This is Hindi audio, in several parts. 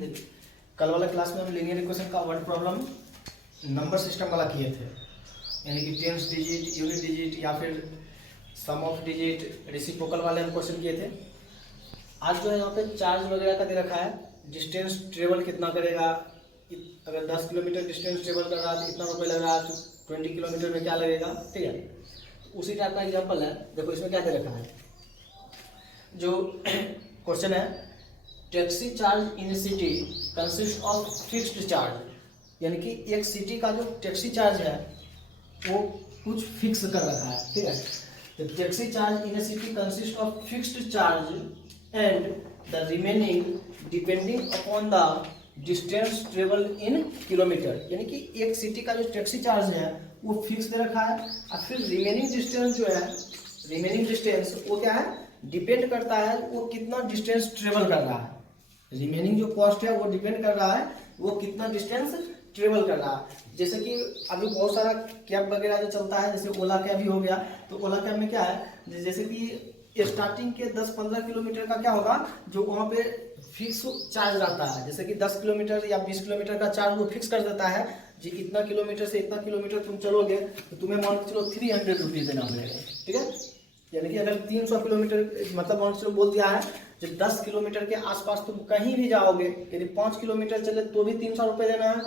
देखिए, कल वाला क्लास में हम लीनियर इक्वेशन का वर्ड प्रॉब्लम नंबर सिस्टम वाला किए थे, यानी कि टेंस डिजिट, यूनिट डिजिट या फिर सम ऑफ डिजिट, रेसिप्रोकल वाले हम क्वेश्चन किए थे। आज जो है यहाँ पे चार्ज वगैरह का दे रखा है, डिस्टेंस ट्रेवल कितना करेगा, अगर 10 किलोमीटर डिस्टेंस ट्रेवल कर रहा है तो इतना रुपये लग रहा है, तो 20 किलोमीटर में क्या लगेगा, ठीक है। उसी टाइप का एग्जाम्पल है। देखो इसमें क्या दे रखा है, जो क्वेश्चन है, taxi charge in city consist of fixed charge, यानी कि एक सिटी का जो टैक्सी चार्ज है वो कुछ फिक्स कर रखा है, ठीक है। तो taxi charge in city consist of fixed charge and the remaining depending upon the distance travel in kilometre, यानी कि एक सिटी का जो टैक्सी चार्ज है वो फिक्स दे रखा है, और फिर रिमेनिंग डिस्टेंस जो है, रिमेनिंग डिस्टेंस वो क्या है, डिपेंड करता है वो कितना डिस्टेंस ट्रेवल कर रहा है। रिमेनिंग जो कॉस्ट है वो डिपेंड कर रहा है वो कितना डिस्टेंस ट्रेवल कर रहा है। जैसे कि अभी बहुत सारा कैब वगैरह जो चलता है, जैसे ओला कैब ही हो गया, तो ओला कैब में क्या है, जैसे कि स्टार्टिंग के 10-15 किलोमीटर का क्या होगा, जो वहाँ पे फिक्स चार्ज रहता है, जैसे कि 10 किलोमीटर या 20 किलोमीटर का चार्ज वो फिक्स कर देता है, जी इतना किलोमीटर से इतना किलोमीटर तुम चलोगे तो तुम्हें मान के चलो 300 रुपीज देना पड़ेगा, ठीक है। यानी कि अगर 300 किलोमीटर मतलब मान के चलो बोल दिया है, जब 10 किलोमीटर के आसपास तुम कहीं भी जाओगे, यदि 5 किलोमीटर चले तो भी 300 रुपये देना है,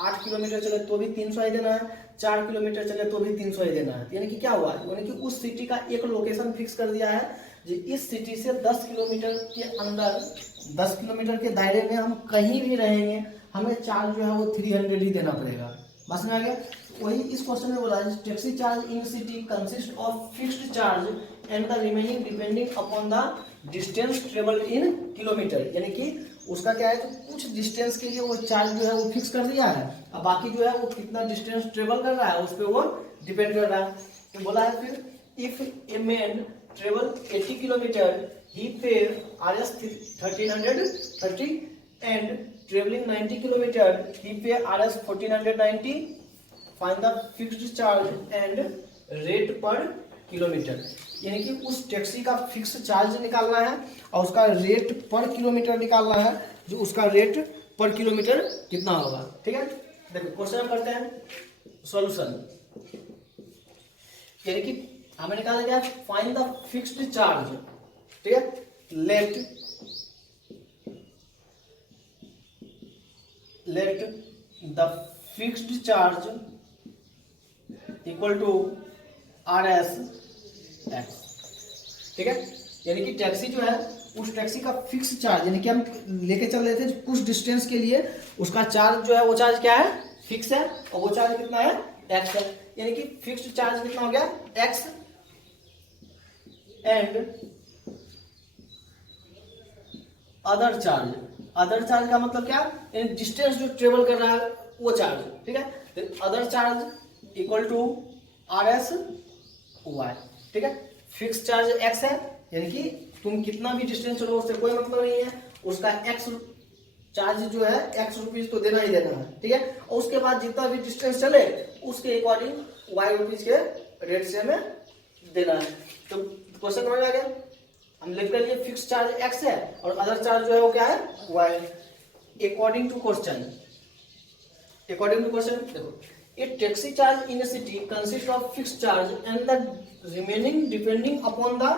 8 किलोमीटर चले तो भी 300 ही देना है, 4 किलोमीटर चले तो भी 300 ही देना है। यानी कि क्या हुआ, यानी कि उस सिटी का एक लोकेशन फिक्स कर दिया है, जी इस सिटी से 10 किलोमीटर के अंदर, 10 किलोमीटर के दायरे में हम कहीं भी रहेंगे, हमें चार्ज जो है वो 300 ही देना पड़ेगा। बस में आ गया। वही इस क्वेश्चन में बोला है, taxi charge in city consist of fixed charge and the remaining depending upon the distance travelled in kilometre, यानी कि उसका क्या है, तो कुछ डिस्टेंस के लिए वो चार्ज जो है वो फिक्स कर दिया है, अब बाकी जो है वो कितना डिस्टेंस ट्रेवल कर रहा है उस पर वो डिपेंड कर रहा है। तो बोला है फिर, if a man travel 80 kilometre he pay RS 1330 and travelling 90 kilometre he pay RS 1490, find the fixed charge and rate per kilometre, यानी कि उस टैक्सी का फिक्स चार्ज निकालना है और उसका रेट पर किलोमीटर निकालना है, जो उसका रेट पर किलोमीटर कितना होगा, ठीक है। देखो क्वेश्चन करते हैं सॉल्यूशन, यानी कि हमें निकाला गया फाइंड द फिक्स्ड चार्ज, ठीक है। Let the fixed charge equal to RS x, ठीक है। यानी कि टैक्सी जो है, उस टैक्सी का फिक्स चार्ज, यानी कि हम लेके चल रहे थे कुछ डिस्टेंस के लिए, उसका चार्ज जो है वो चार्ज क्या है, फिक्स है, और वो चार्ज कितना है, x है। यानी कि फिक्स्ड चार्ज कितना हो गया, x, and other charge, other charge का मतलब क्या, यानी डिस्टेंस जो ट्रेवल कर रहा है वो चार्ज, ठीक है। Other charge equal to RS y, ठीक है। फिक्स चार्ज x है, यानी कि तुम कितना भी डिस्टेंस चलो उससे कोई मतलब नहीं है, उसका x चार्ज जो है x रुपीज तो देना ही देना है, ठीक है। और उसके बाद जितना भी डिस्टेंस चले उसके अकॉर्डिंग y रुपीज के रेट से हमें देना है। तो क्वेश्चन समझ आ गया, हम लिख कर लिए फिक्स चार्ज x है और अदर चार्ज जो है वो क्या है, y। According to question, according to question देखो, a taxi charge in a city consists of fixed charge and the remaining depending upon the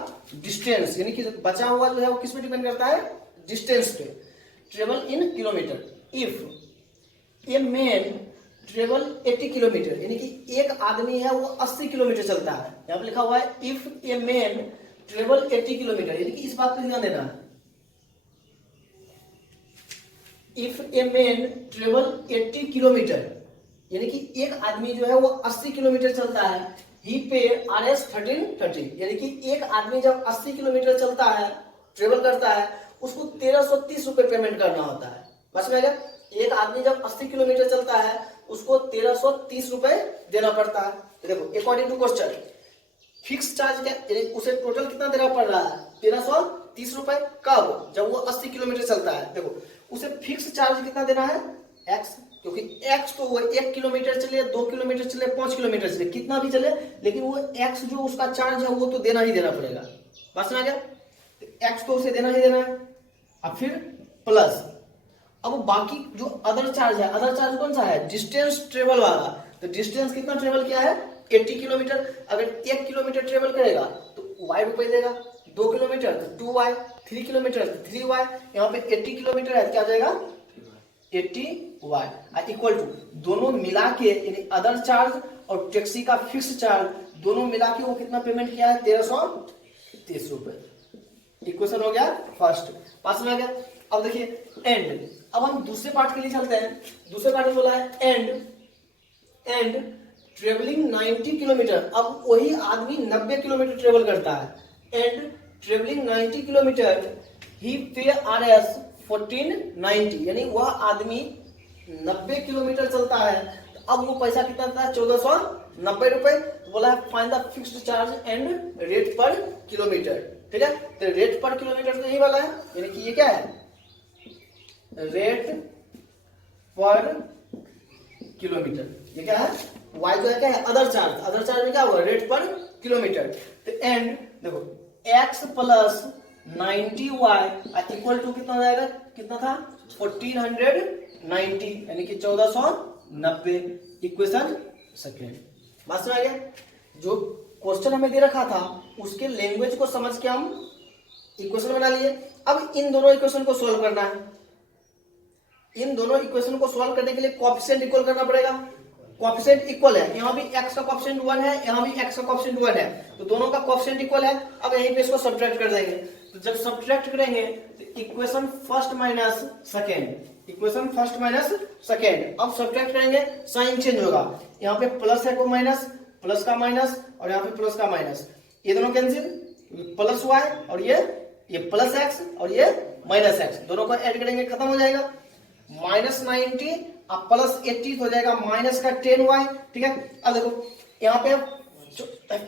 distance, यानी कि बचा हुआ जो है वो किस पे डिपेंड करता है, डिस्टेंस पे, travel in kilometre. If a man travel 80 kilometre, यानी कि एक आदमी है वो 80 किलोमीटर चलता है, यहाँ पे लिखा हुआ है if a man travel 80 kilometre, यानी कि इस बात पे ध्यान देना है, if a man travel 80 kilometre, यानी कि एक आदमी जो है वो 80 किलोमीटर चलता है, ही पे RS 1330, यानी कि एक आदमी जब 80 किलोमीटर चलता है, ट्रेवल करता है, उसको 1330 रुपए पेमेंट करना होता है। बस में गया, एक आदमी जब 80 किलोमीटर चलता है उसको 1330 रुपए देना पड़ता है। तो देखो according to question, fix charge क्या, यानी उसे टोटल कितना देना पड़ रहा है, 1330 रुपए, कब, जब वो 80 किलोमीटर चलता है। देखो उसे फिक्स चार्ज कितना देना है, x, क्योंकि x तो वो 1 किलोमीटर चले, 2 किलोमीटर चले, 5 किलोमीटर चले, कितना भी चले, लेकिन वो x जो उसका चार्ज है वो तो देना ही देना पड़ेगा। बस में आ गया, x तो उसे देना ही देना है। अब फिर प्लस, अब बाकी जो अदर चार्ज है, अदर चार्ज कौन सा है, डिस्टेंस ट्रेवल वाला। तो डिस्टेंस कितना ट्रेवल किया है, 80 किलोमीटर। अगर 1 किलोमीटर ट्रेवल करेगा तो y रुपए देगा, 2 किलोमीटर तो 2y, 3 किलोमीटर तो 3y। यहाँ पे 80 किलोमीटर है, क्या आ जाएगा 80y इक्वल टू दोनों मिला के, यानी अदर चार्ज और टैक्सी का फिक्स चार्ज दोनों मिला के वो कितना पेमेंट किया है, 1330 रुपए। इक्वेशन हो गया फर्स्ट, पास में आ गया। अब देखिए एंड, अब हम दूसरे पार्ट के लिए चलते हैं। दूसरे पार्ट में बोला है एंड ट्रेवलिंग 90 किलोमीटर। अब वही आदमी 90 किलोमीटर ट्रेवल करता है। And travelling 90 kilometre he pay RS 1490, यानी वह आदमी 90 किलोमीटर चलता है। तो अब वो पैसा कितना देता है, 1490 रुपए। तो बोला है find the fixed charge and rate per kilometre. ठीक है, तो रेट पर किलोमीटर तो यही वाला है, यानी कि ये क्या है, रेट पर किलोमीटर। ये क्या है, y जो है क्या है, अदर चार्ज। अदर चार्ज में क्या होगा, रेट पर किलोमीटर। तो एंड देखो x plus 90y equal to कितना हो जाएगा, कितना था 1490, यानी कि 1490। इक्वेशन सेकेंड, बात समझ आ गया। जो क्वेश्चन हमें दे रखा था उसके लैंग्वेज को समझ के हम इक्वेशन बना लिए। अब इन दोनों इक्वेशन को सोल्व करना है। इन दोनों इक्वेशन को सॉल्व करने के लिए कोएफिशिएंट इक्वल करना पड़ेगा। कोएफिशिएंट इक्वल है, यहाँ भी x का कोएफिशिएंट 1 है, यहाँ भी x का कोएफिशिएंट 1 है, तो दोनों का कोएफिशिएंट इक्वल है। अब यहीं पे इसको सब्ट्रैक्ट कर देंगे। तो जब सब्ट्रैक्ट करेंगे तो equation first minus second, equation first minus second. अब सब्ट्रैक्ट करेंगे साइन चेंज होगा, यहाँ पे प्लस है को माइनस, प्लस का माइनस, और यहाँ पे प्लस का माइनस, ये दोनों कैंसिल, प्लस y और ये प्लस x और ये माइनस x, दोनों को ऐड करेंगे खत्म हो जाएगा। माइनस 90 अब प्लस 80 हो जाएगा माइनस का 10y। ठीक है, अब देखो यहाँ पे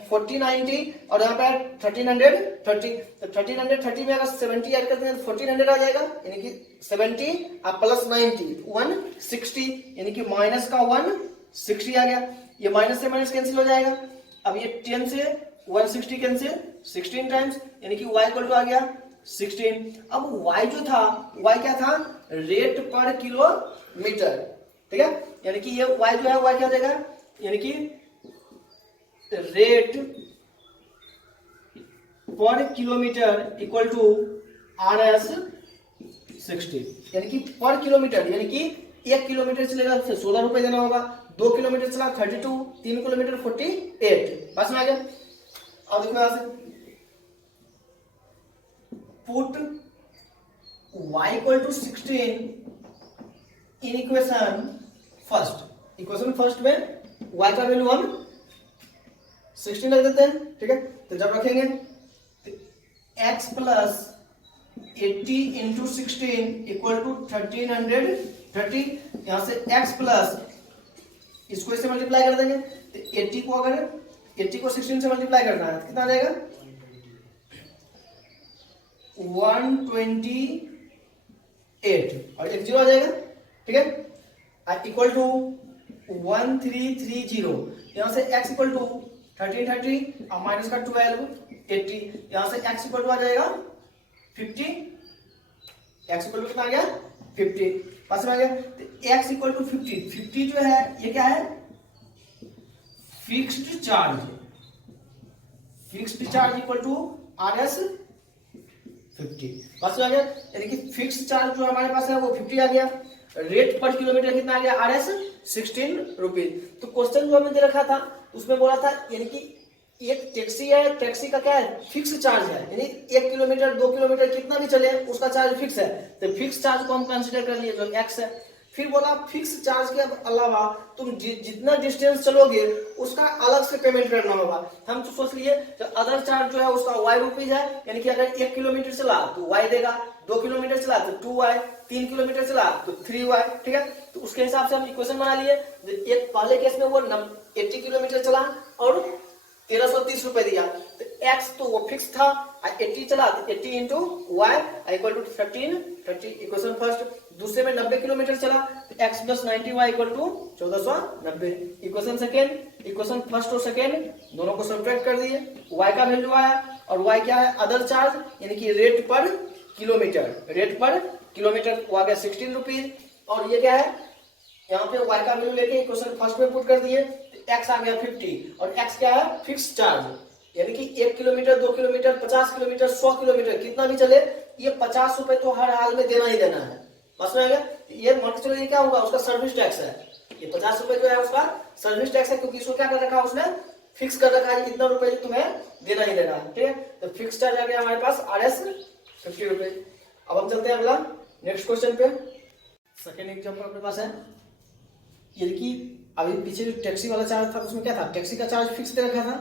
1490 और यहाँ पे 1330, तो 1330 में अगर 70 ऐड करते हैं तो 1400 आ जाएगा, यानी कि 70 अब प्लस 90 160, यानी कि माइनस का 160 आ गया। ये माइनस से माइनस कैंसिल हो जाएगा। अब ये 10 से 160 कैंसिल 16 टाइम्स, यानी कि y इक्वल टू आ गया 16। अब y जो था, y क्या था, रेट पर किलोमीटर। ठीक है, यानी कि ये y जो है y क्या हो जाएगा, यानी कि rate per kilometre equal to RS 60, यानी कि पर किलोमीटर, यानी कि 1 किलोमीटर चलेगा तो 16 रुपए देना होगा, 2 किलोमीटर चला 32, 3 किलोमीटर 48। बस में आ गया। अब देखो यहां से put y equal to 16 in equation first. Equation first में y का वैल्यू हम 16 रख देते हैं। ठीक है, तो जब रखेंगे तो x plus 80 into 16 equal to 1330। यहां से x प्लस इसको इससे मल्टीप्लाई कर देंगे, तो 80 को अगर 80 को 16 से मल्टीप्लाई करना है तो कितना आ जाएगा 128 और एक जीरो आ जाएगा। ठीक है, इक्वल टू 1330। यहां से x इक्वल टू 1330 और माइनस का 12 80, यहां से x इक्वल टू आ जाएगा 50। x इक्वल टू कितना आ गया 50, पास में आ गया। तो x इक्वल टू 50, 50 जो है ये क्या है, fixed charge. Fixed charge equal to RS 50, पास में आ गया। यानी कि फिक्स्ड चार्ज जो हमारे पास है वो 50 आ गया। रेट पर किलोमीटर कितना आ गया RS 16 रुपीज। तो क्वेश्चन जो हमें दे रखा था उसमें बोला था, यानी कि एक टैक्सी है, टैक्सी का क्या है, फिक्स चार्ज है, यानी 1 किलोमीटर 2 किलोमीटर कितना भी चले उसका चार्ज फिक्स है। तो फिक्स चार्ज को हम कंसीडर कर लिए जो x है। फिर बोला फिक्स चार्ज के अलावा तुम जितना डिस्टेंस चलोगे उसका अलग से पेमेंट करना होगा। हम तो सोच लिए अदर चार्ज जो है उसका y रुपीज है, यानी कि अगर 1 किलोमीटर चला तो y देगा, 2 किलोमीटर चला तो 2y, 3 किलोमीटर चला तो 3y। ठीक है, तो उसके हिसाब से हम इक्वेशन बना लिए। एक पहले केस में वो 80 किलोमीटर चला और 1330 रुपए दिया, तो x तो वो फिक्स था, 80 चला तो 80 into y equal to 1330। Equation first. दूसरे में 90 किलोमीटर चला तो x plus 90y equal to 1490। Equation second, equation first और सेकेंड दोनों को सब्ट्रैक्ट कर दिए, y का वैल्यू आया और y क्या है, अदर चार्ज, यानी कि rate per kilometre. Rate per kilometre वो आ गया 16 रुपीज। और ये क्या है, यहाँ पे y का वैल्यू लेके इक्वेशन फर्स्ट में पुट कर दिए, x आ गया 50 और x क्या है, फिक्स चार्ज, यानी कि 1 किलोमीटर 2 किलोमीटर 50 किलोमीटर 100 किलोमीटर कितना भी चले ये 50 रुपए तो हर हाल में देना ही देना है। बस में आ गया। ये मान के चलो ये क्या होगा, उसका सर्विस टैक्स है, ये 50 रुपए जो है उसका सर्विस टैक्स है, क्योंकि इसको क्या कर रखा है उसने, फिक्स कर रखा है इतना रुपए तुम्हें देना ही देना है। ठीक है, तो फिक्स चार्ज आ गया हमारे पास RS 50 रुपए। अब हम चलते हैं अगला नेक्स्ट क्वेश्चन पे। सेकेंड एग्जाम्पल अपने पास है, यानी कि अभी पीछे जो टैक्सी वाला चार्ज था उसमें क्या था, टैक्सी का चार्ज फिक्स दे रखा था,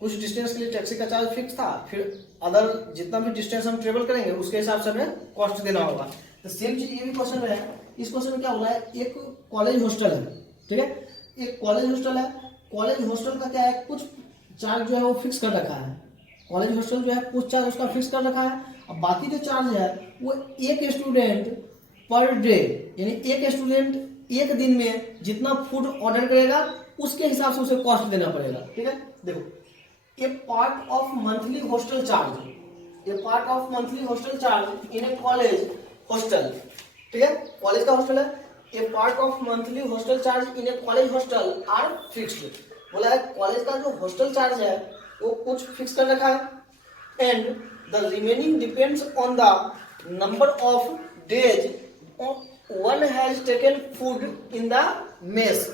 कुछ डिस्टेंस के लिए टैक्सी का चार्ज फिक्स था, फिर अदर जितना भी डिस्टेंस हम ट्रेवल करेंगे उसके हिसाब से हमें कॉस्ट देना होगा। तो सेम चीज ये भी क्वेश्चन में है। इस क्वेश्चन में क्या हो रहा है, एक कॉलेज हॉस्टल है, ठीक है, एक कॉलेज हॉस्टल है, कॉलेज हॉस्टल का क्या है, कुछ चार्ज जो है वो फिक्स कर रखा है, कॉलेज हॉस्टल जो है कुछ चार्ज उसका फिक्स कर रखा है। अब बाकी जो चार्ज है वो एक स्टूडेंट पर डे, यानी एक स्टूडेंट एक दिन में जितना फूड ऑर्डर करेगा उसके हिसाब से उसे कॉस्ट देना पड़ेगा। ठीक है, देखो, a part of monthly hostel charge, a part of monthly hostel charge in a college hostel, ठीक है, कॉलेज का हॉस्टल है, a part of monthly hostel charge in a college hostel are fixed, बोला है कॉलेज का जो हॉस्टल चार्ज है वो कुछ फिक्स कर रखा है, and the remaining depends on the number of days one has taken food in the mess.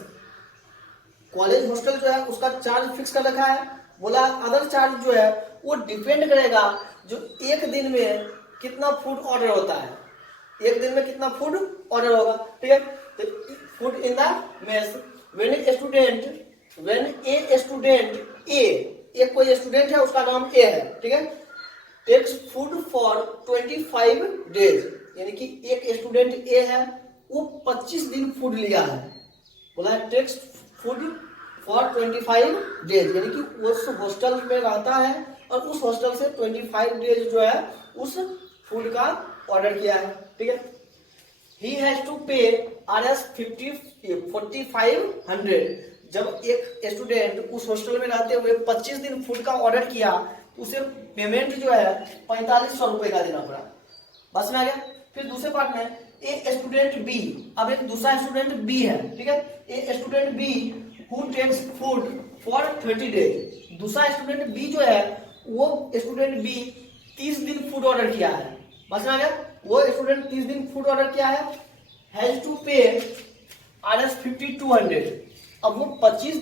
College hostel जो है उसका चार्ज फिक्स कर रखा है, बोला अदर चार्ज जो है वो डिपेंड करेगा जो एक दिन में कितना फूड ऑर्डर होता है, एक दिन में कितना फूड ऑर्डर होगा। ठीक है, तो food in the mess when a student a, एक कोई स्टूडेंट है उसका नाम ए है, ठीक है, टेक्स फूड फॉर 25 डेज, यानी कि एक स्टूडेंट ए है वो 25 दिन फूड लिया है, बोला है टेक्स फूड फॉर 25 डेज, यानी कि उस हॉस्टल में रहता है और उस हॉस्टल से 25 डेज जो है उस फूड का ऑर्डर किया है। ठीक है, ही हैज टू पे RS 4500, जब एक स्टूडेंट उस हॉस्टल में रहते हुए 25 दिन फूड का ऑर्डर किया तो उसे पेमेंट जो है 4500 रुपए का देना पड़ा। बस में आ गया। फिर दूसरे पार्ट में ए स्टूडेंट बी, अब एक दूसरा स्टूडेंट बी है, ठीक है, a student B who takes food for 30 days, दूसरा स्टूडेंट बी जो है वो स्टूडेंट बी 30 दिन फूड ऑर्डर किया है। बस में आ गया, वो स्टूडेंट 30 दिन फूड ऑर्डर किया है, हैज टू पे RS 5200। अब वो 30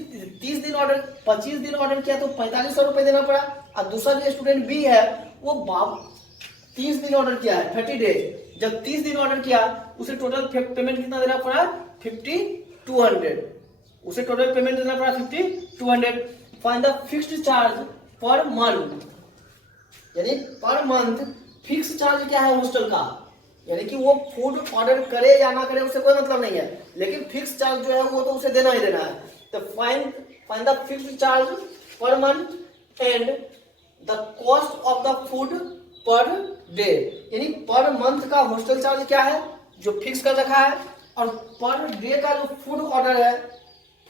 दिन ऑर्डर किया तो 4500 रुपए देना पड़ा। अब दूसरा जो स्टूडेंट बी है वो 30 दिन ऑर्डर किया है 30 डेज, जब 30 दिन ऑर्डर किया उसे टोटल पेमेंट कितना देना पड़ा, 5200, उसे टोटल पेमेंट देना पड़ा 5200। Find the fixed charge per month, यानी पर मंथ फिक्स चार्ज क्या है हॉस्टल का, यानी कि वो फूड ऑर्डर करे या ना करे उससे कोई मतलब नहीं है, लेकिन फिक्स चार्ज जो है वो तो उसे देना ही देना है। तो find the fixed charge per month and the cost of the food per day, यानी पर मंथ का हॉस्टल चार्ज क्या है जो फिक्स कर रखा है, और पर डे का जो फूड ऑर्डर है,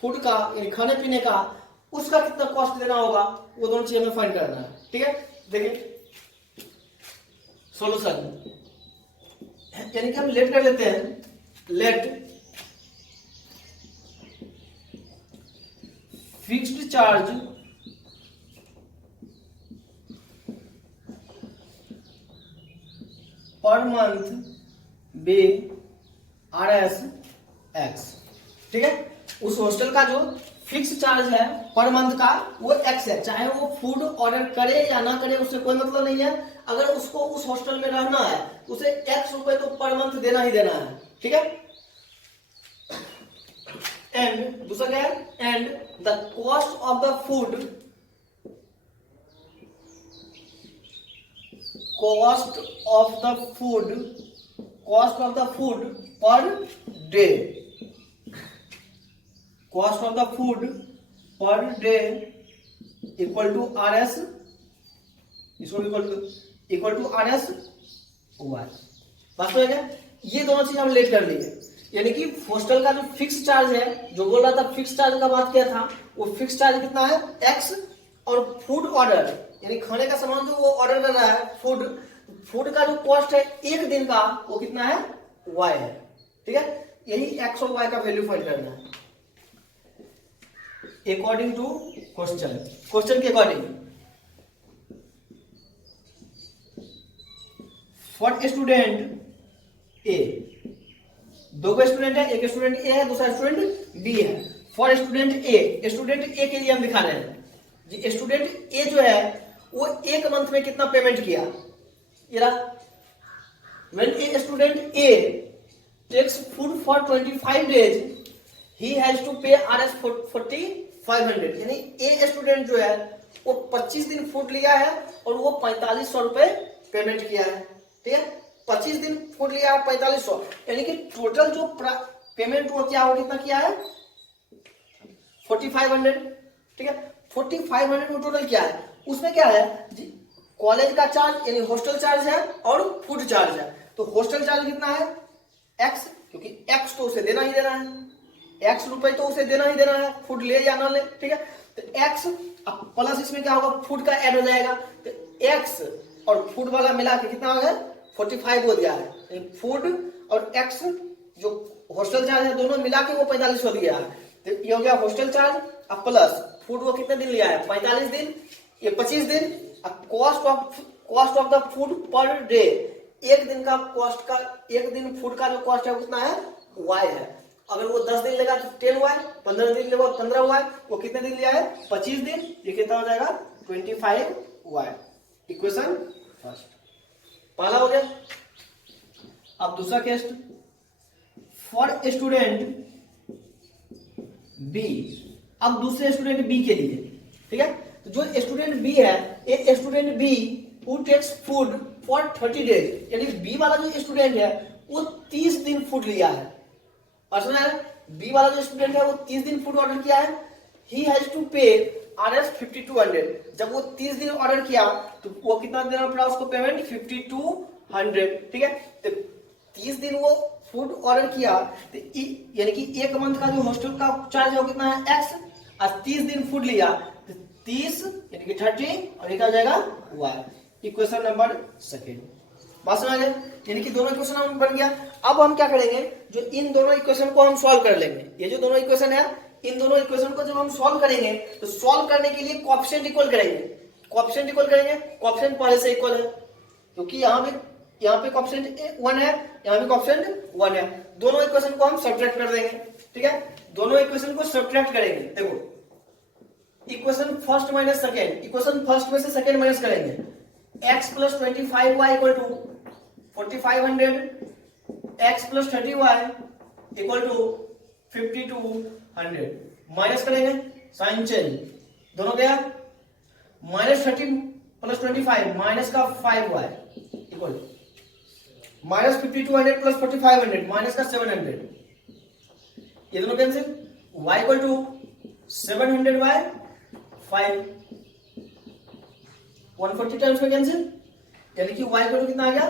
फूड का यानी खाने पीने का, उसका कितना कॉस्ट देना होगा, वो दोनों चीज हमें फाइंड करना है। ठीक है, देखिए सॉल्यूशन, यानी कि हम लेट कर लेते हैं, let fixed charge per month be RS X, ठीक है, उस हॉस्टल का जो फिक्स चार्ज है पर मंथ का वो X है, चाहे वो फूड ऑर्डर करे या ना करे उससे कोई मतलब नहीं है, अगर उसको उस हॉस्टल में रहना है तो उसे X रुपए तो पर मंथ देना ही देना है। ठीक है, एंड दूसरा क्या है, and the cost of the food, cost of the food per day, cost of the food per day equal to RS, equal to RS OR। बात हो गया, ये दोनों चीज हम लेट कर लिए, यानी कि हॉस्टल का जो फिक्स चार्ज है, जो बोल रहा था फिक्स चार्ज का बात किया था, वो फिक्स चार्ज कितना है X, और फूड ऑर्डर यानी खाने का सामान जो वो ऑर्डर कर रहा है फूड फूड का जो कॉस्ट है एक दिन का वो कितना है, y है, ठीक है। यही x और y का वैल्यू फाइंड करना है अकॉर्डिंग टू क्वेश्चन के अकॉर्डिंग। फॉर स्टूडेंट ए, दो स्टूडेंट है, एक स्टूडेंट ए है, दूसरा स्टूडेंट बी है। फॉर स्टूडेंट ए के लिए हम दिखा रहे हैं जी, स्टूडेंट ए जो है वो एक मंथ में कितना पेमेंट किया। When a student A takes food for 25 days, he has to pay Rs 4500। यानी ए स्टूडेंट जो है वो 25 दिन फूड लिया है और वो 4500 रुपए पेमेंट किया है, ठीक है। 25 दिन फूड लिया है 4500, यानी कि टोटल जो पेमेंट वो क्या हो कितना किया है 4500, ठीक है। 4500 में टोटल क्या है, उसमें क्या है जी, कॉलेज का चार्ज यानी हॉस्टल चार्ज है और फूड चार्ज है। तो हॉस्टल चार्ज कितना है x, क्योंकि x तो उसे देना ही देना है, x रुपए तो उसे देना ही देना है, फूड ले या ना ले, ठीक है। तो x अब प्लस इसमें क्या होगा, फूड का ऐड हो जाएगा, तो x और फूड वाला मिला के कितना हो गया 45 हो गया है। फूड और x जो हॉस्टल चार्ज है दोनों मिला के वो 45 हो गया है। तो ये हो गया हॉस्टल चार्ज अब प्लस फूड वो कितने दिन लिया है 45 दिन, ये 25 दिन। Cost of the food per day, एक दिन का कॉस्ट का, एक दिन फूड का जो कॉस्ट है कितना है y है। अगर वो 10 दिन लेगा तो 10y, 15 दिन लेगा 15y, वो कितने दिन लिया है 25 दिन, ये कितना हो जाएगा 25y। इक्वेशन फर्स्ट पहला हो गया। अब दूसरा केस, फॉर स्टूडेंट बी, अब दूसरे स्टूडेंट बी के लिए, ठीक है। तो जो स्टूडेंट बी है, a student B who takes food for 30 days, यानी बी वाला जो स्टूडेंट है वो 30 दिन फूड लिया है। पर्सन है बी वाला जो स्टूडेंट है वो 30 दिन फूड ऑर्डर किया है। ही हैज टू पे Rs 5200। जब वो 30 दिन ऑर्डर किया तो वो कितना देना पड़ा उसको पेमेंट 5200, ठीक है। तो 30 दिन वो फूड ऑर्डर किया तो यानी कि एक मंथ का जो हॉस्टल का चार्ज है वो कितना है x, और 30 दिन फूड लिया तो 30 यानी कि 30 और निकल जाएगा y। इक्वेशन नंबर सेकेंड बात समझ गए, यानी कि दोनों इक्वेशन हम बन गया। अब हम क्या करेंगे, जो इन दोनों इक्वेशन को हम सॉल्व कर लेंगे। ये जो दोनों इक्वेशन है, इन दोनों इक्वेशन को जब हम सॉल्व करेंगे तो सॉल्व करने के लिए कोएफिशिएंट इक्वल करेंगे। कोएफिशिएंट पहले से इक्वल है क्योंकि यहाँ पे कोएफिशिएंट 1 है, यहाँ भी कोएफिशिएंट 1 है। दोनों इक्वेशन को हम सब्ट्रैक्ट कर देंगे, ठीक है। दोनों इक्वेशन को सब्ट्रैक्ट करेंगे। देखो equation first minus second, equation first में से सेकेंड माइनस करेंगे। x plus 25y equal to 4500, x plus 30y equal to 5200। Minus करेंगे, साइन चेंज, दोनों गया। माइनस 30 प्लस 25 माइनस का 5y equal minus 5200 plus 4500 minus का 700, ये दोनों cancel. y equal to 700y 5, 140 times में कैंसिल, यानी कि y इक्वल टू कितना आ गया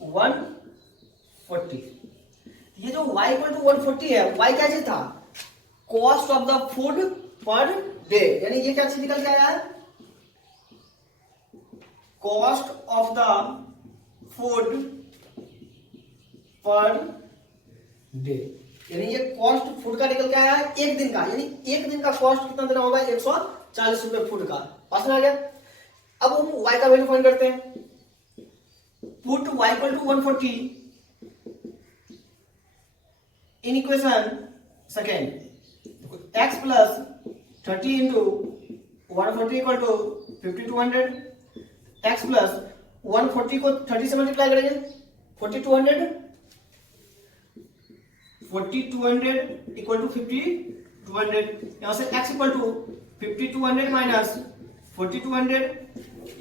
140। ये जो y इक्वल टू 140 है, y क्या चीज था cost of the food per day, यानी ये क्या चीज निकल के आया है cost of the food per day, यानी ये कॉस्ट फूड का निकल के आया है एक दिन का, यानी एक दिन का कॉस्ट कितना देना होगा 140 रुपए फूड का। पास में आ गया। अब हम y का वैल्यू फाइंड करते हैं। Put y equal to 140 in equation second, x plus 30 into 140 equal to 5200, x plus 140 को 30 से मल्टीप्लाई करेंगे 4200 इक्वल टू 5200, यहां से x इक्वल टू 5200 माइनस 4200,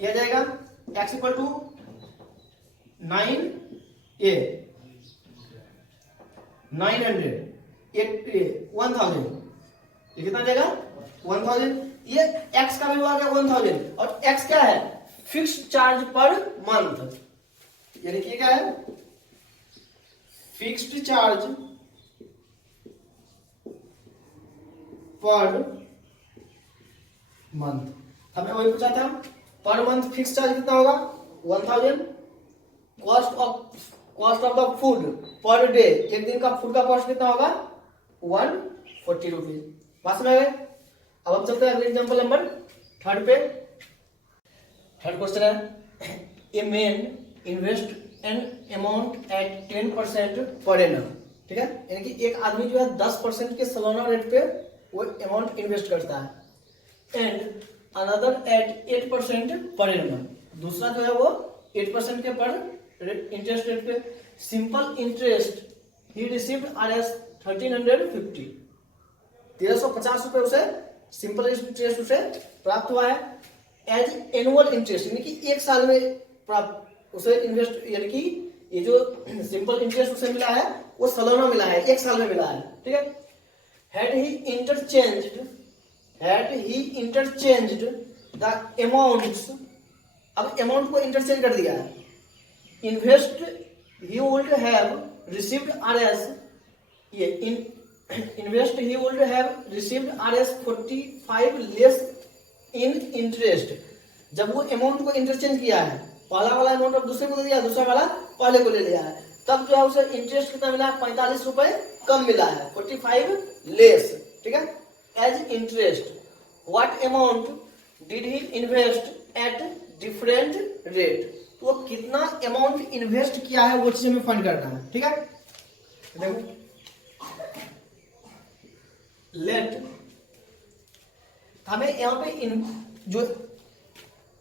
यह जाएगा x इक्वल टू 900, ये 1000, ये कितना जाएगा 1000। ये x का वैल्यू आ गया 1000 और x क्या है फिक्स्ड चार्ज पर मंथ, यानी कि क्या है फिक्स्ड चार्ज पर मंथ। हमें वही पूछा था पर मंथ फिक्स चार्ज कितना होगा 1000, cost of the food per day, एक दिन का फूड का कॉस्ट कितना होगा 140 रुपीज। बात समझ गए। अब हम चलते हैं अगले एग्जाम्पल नंबर थर्ड पे। थर्ड क्वेश्चन है a man invest an amount at 10% per annum, ठीक है, यानी कि एक आदमी जो है 10% के सालाना रेट पे वो अमाउंट इन्वेस्ट करता है। And another eight 8% per annum, दूसरा जो है वो 8% के पर इंटरेस्ट रेट पे। Simple interest he received R S 1350, 1350 रुपए उसे सिंपल इंटरेस्ट उसे प्राप्त हुआ है। एज एनुअल इंटरेस्ट, यानी कि एक साल में प्राप्त उसे इन्वेस्ट, यानी कि ये जो सिंपल इंटरेस्ट उसे मिला है वो सालाना मिला है, एक साल में मिला है, ठीक है। Had he interchanged the amounts, अब अमाउंट को इंटरचेंज कर दिया है। Invest he would have received RS, ये invest he would have received RS 45 less in interest. जब वो अमाउंट को इंटरचेंज किया है, पहला वाला अमाउंट अब दूसरे को दे दिया, दूसरा वाला पहले को ले लिया है, तब जो है उसे इंटरेस्ट कितना मिला है 45 रुपए कम मिला है, 45 लेस, ठीक है। As interest what amount did he invest at different rate, तो कितना अमाउंट इन्वेस्ट किया है वो चीज हमें फाइंड करना है, ठीक है। देखो लेट, हमें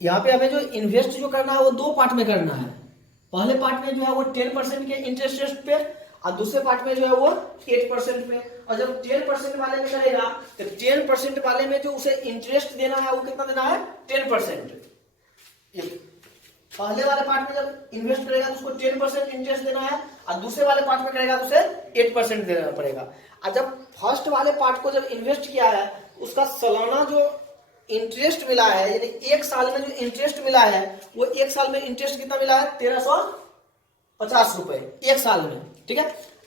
यहाँ पे हमें जो इन्वेस्ट जो करना है वो दो पार्ट में करना है। पहले पार्ट में जो है वो 10% के इंटरेस्ट रेट पे और दूसरे पार्ट में जो है वो 8% पे। और जब 10% वाले में करेगा तो 10% वाले में जो उसे इंटरेस्ट देना है वो कितना देना है 10%। पहले वाले पार्ट में जब इन्वेस्ट करेगा तो उसको 10% इंटरेस्ट देना है और दूसरे वाले पार्ट में करेगा तो उसे 8% देना पड़ेगा। और जब फर्स्ट वाले पार्ट को जब इन्वेस्ट किया है उसका सालाना जो इंटरेस्ट मिला है, यानी एक साल में जो इंटरेस्ट मिला है वो एक साल में इंटरेस्ट कितना मिला है 1350 रुपए एक साल में, ठीक है।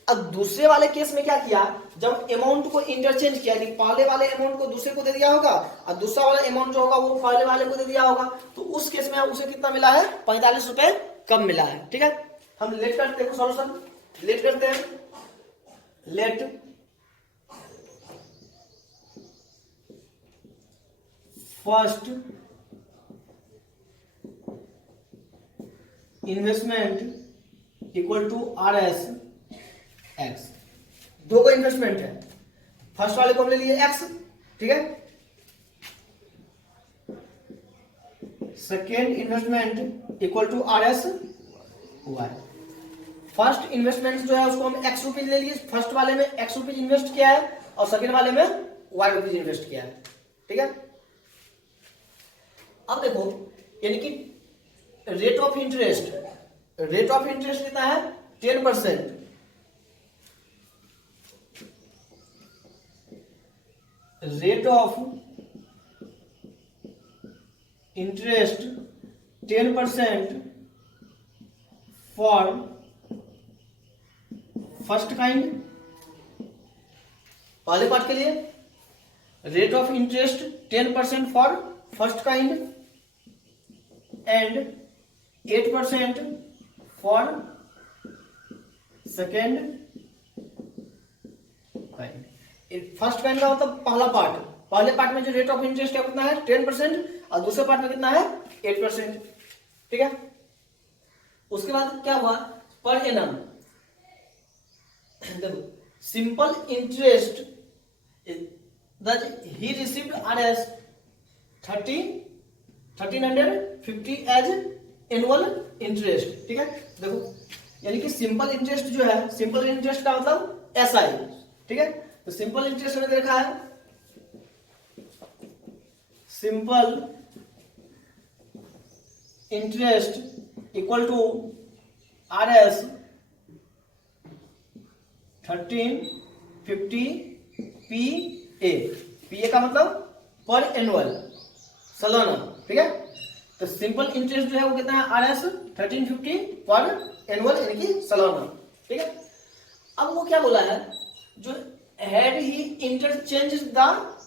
अब दूसरे वाले केस में क्या किया, जब अमाउंट को इंटरचेंज किया, पहले वाले अमाउंट को दूसरे को दे दिया होगा और दूसरा वाला अमाउंट जो होगा वो पहले वाले को दे दिया होगा, तो उस केस में उसे कितना मिला है 45 रुपए कम मिला है, ठीक है। हम लेट करते हैं सॉल्यूशन, लेट करते हैं। Let first investment equal to R S X, दो को इन्वेस्टमेंट है, फर्स्ट वाले को हमने लिए एक्स, ठीक है। Second investment equal to R S Y. First investment जो है उसको हम एक्स रुपीज ले लिए, फर्स्ट वाले में एक्स रुपीज इन्वेस्ट किया है और सेकेंड वाले में वाई रुपीज इन्वेस्ट किया है, ठीक है। अब देखो यानी कि रेट ऑफ इंटरेस्ट कितना है 10%। Rate of interest 10% for first kind, पहले पार्ट के लिए rate of interest 10% for first kind and 8% for second kind. First kind का मतलब पहला पार्ट, पहले पार्ट में जो रेट ऑफ इंटरेस्ट है कितना है 10% और दूसरे पार्ट में कितना है 8%, ठीक है। उसके बाद क्या हुआ पर एनम, देखो simple interest he received R S 1350 as annual interest, ठीक है। देखो यानी कि सिंपल इंटरेस्ट जो है, सिंपल इंटरेस्ट का मतलब एसआई, ठीक है। तो सिंपल इंटरेस्ट हमने देखा है, simple interest equal to R S 1350 P A का मतलब पर एनुअल, सालाना, ठीक है। तो सिंपल इंटरेस्ट जो है वो कितना है आर एस 1350 पर एनुअल यानी कि सालाना, ठीक है। अब वो क्या बोला है, जो had he interchange the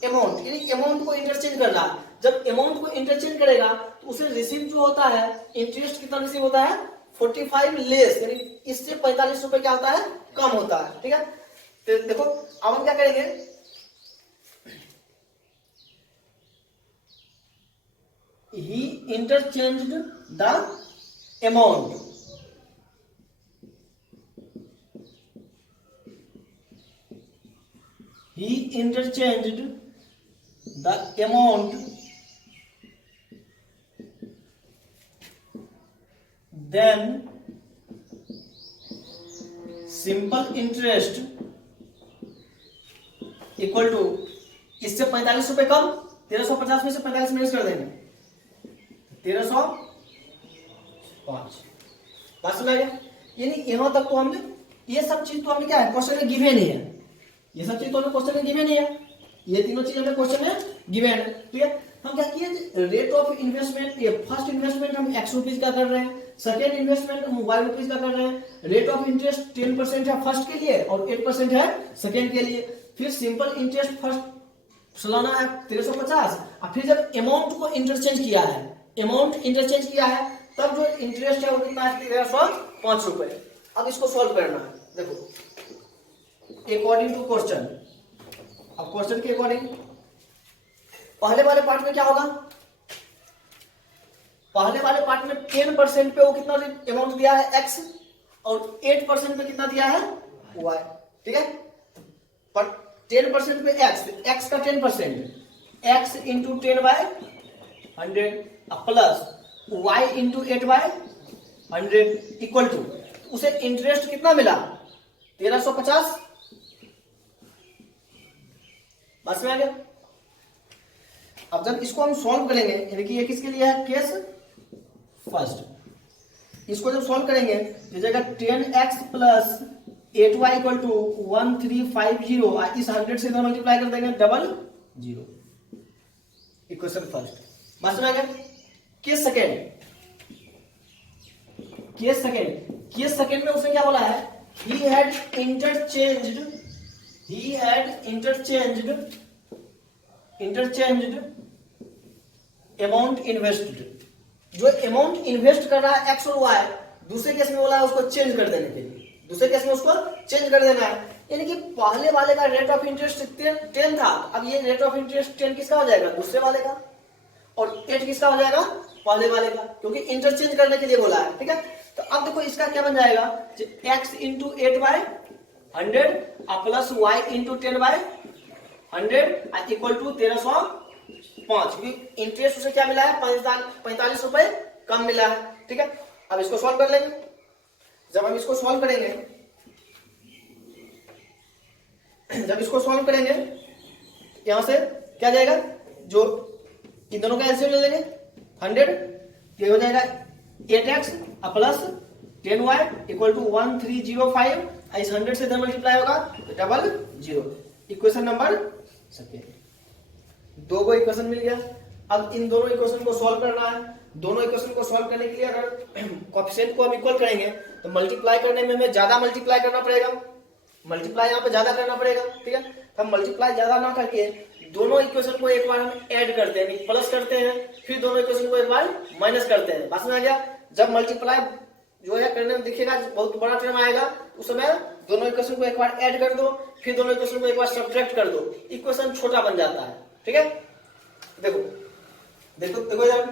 amount, यानी अमाउंट को इंटरचेंज कर रहा है। जब अमाउंट को इंटरचेंज करेगा तो उसे रिसीव जो होता है इंटरेस्ट कितना रिसीव होता है 45 लेस, यानी इससे 45 रुपए क्या होता है, कम होता है। ठीक है, तो देखो अब हम क्या करेंगे, he interchanged the amount, he interchanged the amount, then simple interest equal to, इससे 45 रुपए कम, 1350 में से 45 माइनस कर देंगे, 1305। बात सुना गया, यानी यहां तक तो हमने ये सब चीज तो हमने क्या है, क्वेश्चन में गिवन ही है, ये सब चीज तो हमें क्वेश्चन में गिवन ही है, ये तीनों चीज हमें क्वेश्चन में गिवन है। ठीक है, हम क्या किए, रेट ऑफ इन्वेस्टमेंट, ये फर्स्ट इन्वेस्टमेंट हम x रुपीज का कर रहे हैं, सेकेंड इन्वेस्टमेंट हम y रुपीज का कर रहे हैं, रेट ऑफ इंटरेस्ट 10% है फर्स्ट के लिए और 8% है सेकेंड के लिए, फिर सिंपल इंटरेस्ट फर्स्ट सालाना है 1350, और फिर जब अमाउंट को इंटरचेंज किया है, अमाउंट इंटरचेंज किया है, तब जो इंटरेस्ट है वो कितना है, 1305 रुपए। अब इसको सॉल्व करना है, देखो अकॉर्डिंग टू क्वेश्चन। अब क्वेश्चन के अकॉर्डिंग पहले वाले पार्ट में क्या होगा, पहले वाले पार्ट में 10% पे वो कितना अमाउंट दिया है x, और 8% पे कितना दिया है y। ठीक है, पर 10% पे x का 10%, x into 10/100 plus y into 8/100 equal to, उसे इंटरेस्ट कितना मिला, 1350। बस में आ गया। अब जब इसको हम सॉल्व करेंगे, यानी कि ये किसके लिए है, केस फर्स्ट, इसको जब सॉल्व करेंगे तो जाएगा 10x plus 8y equal to 1350, इस 100 से इधर मल्टीप्लाई कर देंगे 00, इक्वेशन फर्स्ट। बस में आ गया। Case second, case second, case second में उसने क्या बोला है, he had interchanged amount invested, जो अमाउंट इन्वेस्ट कर रहा है एक्स और वाई, दूसरे केस में बोला है उसको चेंज कर देने के लिए, दूसरे केस में उसको चेंज कर देना है, यानी कि पहले वाले का रेट ऑफ इंटरेस्ट 10 था, अब ये रेट ऑफ इंटरेस्ट 10 किसका हो जाएगा, दूसरे वाले का, और 8 किसका हो जाएगा, पहले वाले का, क्योंकि इंटरचेंज करने के लिए बोला है। ठीक है, तो अब देखो इसका क्या बन जाएगा, x into 8/100 plus y into 10/100 equal to 1305, क्योंकि इंटरेस्ट उसे क्या मिला है, 45 रुपए कम मिला है। ठीक है, अब इसको सॉल्व कर लेंगे। जब हम इसको सॉल्व करेंगे, जब इसको सॉल्व करेंगे यहां से क्या जाएगा, जो इन दोनों का एलसीएम ले लेंगे 100, ये हो जाएगा 8x plus 10y equal to 1305, इस 100 से इधर मल्टीप्लाई होगा तो 00, इक्वेशन नंबर सेकेंड। दो को इक्वेशन मिल गया। अब इन दोनों इक्वेशन को सॉल्व करना है। दोनों इक्वेशन को सॉल्व करने के लिए अगर कोएफिशिएंट को हम इक्वल करेंगे तो मल्टीप्लाई करने में हमें ज्यादा मल्टीप्लाई करना पड़ेगा, मल्टीप्लाई यहाँ पे ज्यादा करना पड़ेगा। ठीक है, तो हम मल्टीप्लाई ज्यादा ना करके दोनों इक्वेशन को एक बार हम ऐड करते हैं, प्लस करते हैं, फिर दोनों इक्वेशन को एक बार माइनस करते हैं। बात समझ आ गया। जब मल्टीप्लाई जो है करने में दिखेगा बहुत बड़ा टर्म आएगा, उस समय दोनों इक्वेशन को एक बार ऐड कर दो, फिर दोनों इक्वेशन को एक बार सब्ट्रैक्ट कर दो, इक्वेशन छोटा बन जाता है। ठीक है, देखो देखो देखो इधर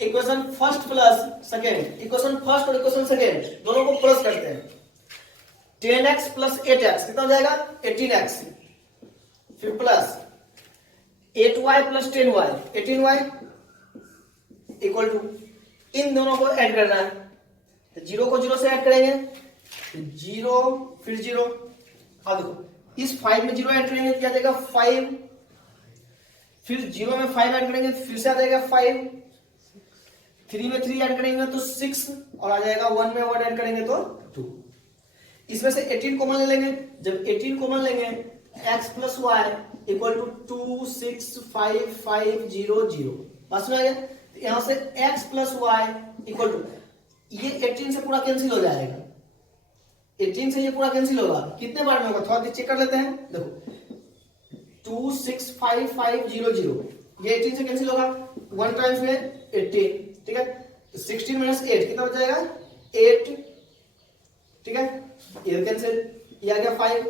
equation first plus second, equation first और इक्वेशन सेकेंड दोनों को प्लस करते हैं। 10x प्लस 8x कितना हो जाएगा 18x, फिर plus 8y plus 10y 18y equal to, इन दोनों को ऐड करना है तो जीरो को जीरो से ऐड करेंगे, जीरो फिर जीरो। अब देखो इस 5 में जीरो ऐड करेंगे तो क्या जाएगा 5, फिर जीरो में 5 ऐड करेंगे तो फिर से आ जाएगा 5, 3 में 3 ऐड करेंगे तो 6 और आ जाएगा 1 में 1 ऐड करेंगे तो 2। इसमें से 18 कॉमन ले लेंगे। जब 18 कॉमन लेंगे x plus Y equal to 2 6 5 5 0 0। बस में आ गया। तो यहां से x plus Y equal to, ये 18 से पूरा कैंसिल हो जाएगा, 18 से ये पूरा कैंसिल होगा। कितने बार में होगा थोड़ा चेक कर लेते हैं। देखो 2 6 5 5 0 0, ये 18 से कैंसिल होगा, 1 टाइम्स में 18। ठीक है, 16 माइनस 8 कितना हो जाएगा 8, ठीक है, ये कैंसिल, ये आ गया 5।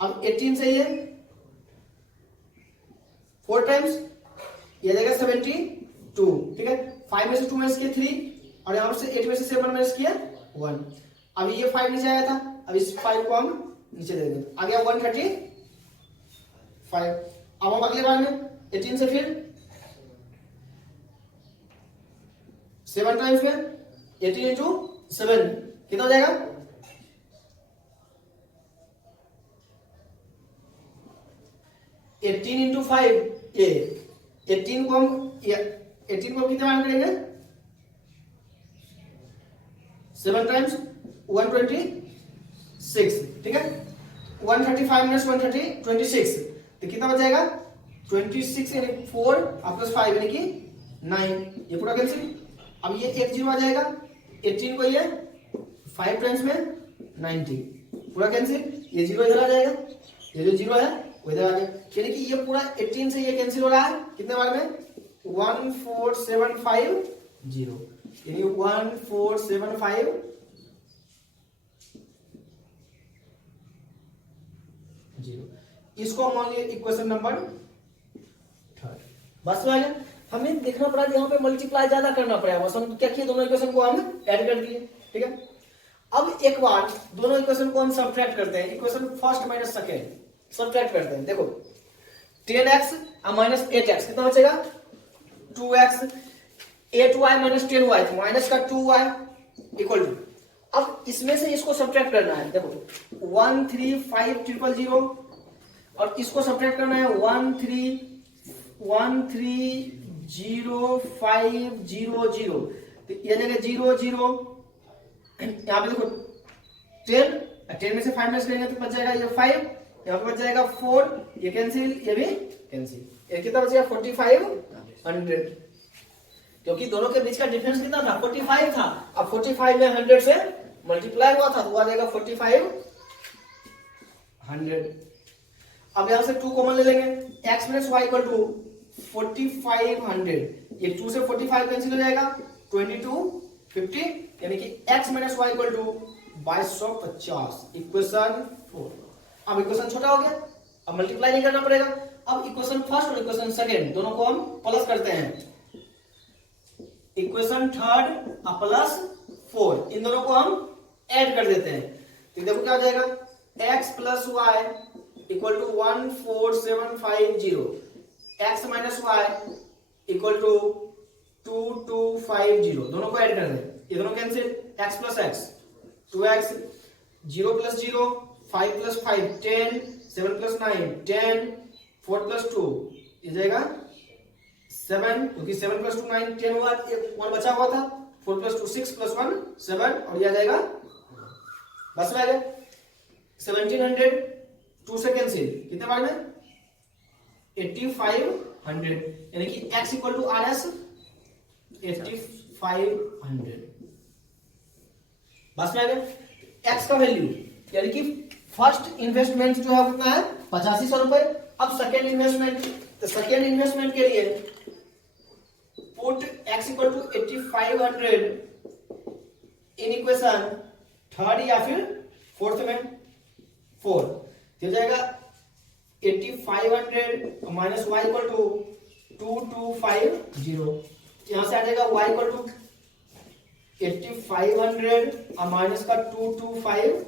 अब 18 से ये 4 टाइम्स, ये आ जाएगा 72, ठीक है। 5 में से 2 माइनस किया 3, और यहां से 8 में से 7 माइनस किया 1। अभी ये 5 नीचे आया था, अब इस 5 को हम नीचे दे देंगे, आ गया 135। अब हम अगले बार में 18 से फिर 7 टाइम्स में 18 इंटू 7 कितना हो जाएगा, 18 इंटू 5, ये 18 को हम कितने बार करेंगे, 7 टाइम्स 126, ठीक है। 135 माइनस 130 26, तो कितना बच जाएगा 26 यानी 4 प्लस 5 यानी कि 9, ये पूरा कैंसिल। अब ये एक जीरो आ जाएगा, 18 को ये 5 टाइम्स में 90, पूरा कैंसिल। ये जीरो इधर आ जाएगा, ये जो जीरो है वो इधर आ जाएगा, यानी कि ये पूरा 18 से ये कैंसिल हो रहा है कितने बार में, 1475 जीरो, यानी 1475 जीरो। इसको मान लिया इक्वेशन नंबर 3। बस में हमें देखना पड़ा यहाँ पे मल्टीप्लाई ज्यादा करना पड़ेगा, बस हम क्या किए, दोनों इक्वेशन को हम ऐड कर दिए, ठीक है। अब एक बार दोनों इक्वेशन को हम सब्ट्रैक्ट करते हैं, equation first minus second subtract करते हैं। देखो 10x माइनस 8x कितना बचेगा, 2x, 8y minus 10y, minus का 2y इक्वल टू, अब इसमें से इसको सब्ट्रैक्ट करना है। देखो 135000 और इसको सब्ट्रैक्ट करना है 130500, तो ये जगह 0 0, यहाँ पे देखो 10 में से 5 माइनस करेंगे तो बच जाएगा ये 5, यहाँ पे बच जाएगा 4, ये कैंसिल, ये भी कैंसिल, ये कितना बचेगा 4500, क्योंकि दोनों के बीच का डिफरेंस कितना था 45 था। अब 45 में 100 से मल्टीप्लाई हुआ था तो आ जाएगा 4500। अब यहां से 2 कॉमन ले लेंगे, x minus Y equal to 4500, ये 2 से 45 कैंसिल हो जाएगा, 2250, यानी कि x minus Y equal to 2250, equation 4। अब इक्वेशन छोटा हो गया, अब मल्टीप्लाई नहीं करना पड़ेगा। अब इक्वेशन फर्स्ट और इक्वेशन सेकेंड दोनों को हम प्लस करते हैं, इक्वेशन थर्ड प्लस 4, इन दोनों को हम ऐड कर देते हैं, तो देखो क्या हो जाएगा, x plus Y equal to 14750, x minus Y equal to 2250, दोनों को ऐड कर दें, ये दोनों cancel, x plus x 2x, 0 plus 0 5 plus 5 10, 7 plus 9 10, 4 plus 2 ये जाएगा 7, क्योंकि 7 प्लस 2 9 10 हुआ, 1 बचा हुआ था, 4 प्लस 2 6 प्लस 1 7, और ये आ जाएगा, बस में आ गया 1700, 2 से कैंसिल, कितने बार में 8500, यानी कि x equal to R S 8500, बस में आ गया। x का वैल्यू यानी कि फर्स्ट इन्वेस्टमेंट जो है कितना है 8500 रुपए। अब सेकेंड इन्वेस्टमेंट, तो सेकेंड इन्वेस्टमेंट के लिए put x equal to 8500 in equation third या फिर फोर्थ में 4, हो जाएगा 8500 माइनस वाई इक्वल टू 2250, यहां से आ जाएगा y इक्वल टू 8500 माइनस का 2250,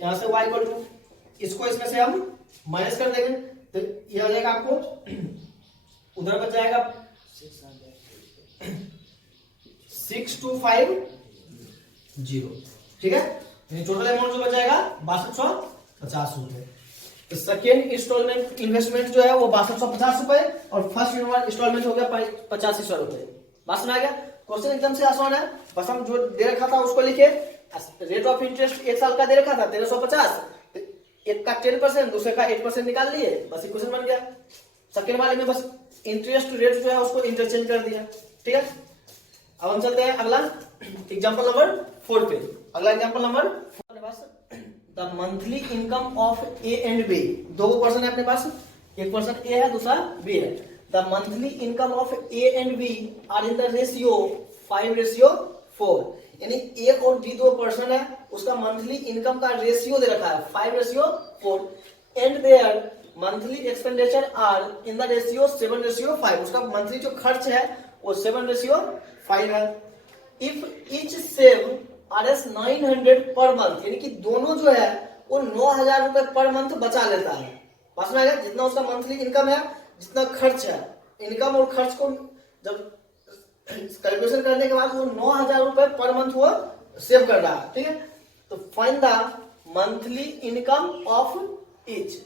यहां से y इक्वल टू, इसको इसमें से हम माइनस कर देंगे तो ये आ जाएगा आपको, उधर बच जाएगा 6250, ठीक है। टोटल अमाउंट जो बचाएगा 6250 रुपए। तो सेकेंड इंस्टॉलमेंट इन्वेस्टमेंट जो है वो 6250 रुपए और फर्स्ट इंस्टॉलमेंट हो गया 8500 रुपए। बात समझ आ गया? क्वेश्चन एकदम से आसान है, बस हम जो दे रखा था उसको लिखे। रेट ऑफ इंटरेस्ट 1 साल का दे रखा था 1350, एक का 10%, दूसरे का 8% निकाल लिए, बस इक्वेशन बन गया। सेकेंड वाले में बस इंटरेस्ट रेट जो है उसको इंटरचेंज कर दिया, ठीक है। अब हम चलते हैं अगला एग्जांपल नंबर 4 पे। अगला example number 4, the monthly income of A and B. दो पर्सन है अपने पास, एक पर्सन ए है दूसरा बी है। The monthly income of A and B are in the ratio 5:4, यानी ए और बी दो पर्सन है, उसका मंथली इनकम का रेशियो दे रखा है 5:4 and their monthly expenditure are in the ratio 7:5, उसका मंथली जो खर्च है वो 7:5 है। If each save Rs 900 per month, यानी कि दोनों जो है वो 9,000 रुपए पर मंथ बचा लेता है। पास में आएगा, जितना उसका मंथली इनकम है जितना खर्च है, इनकम और खर्च को जब कैलकुलेशन करने के बाद वो 9,000 रुपए पर मंथ वो सेव कर रहा है, ठीक है। तो find the monthly income of each,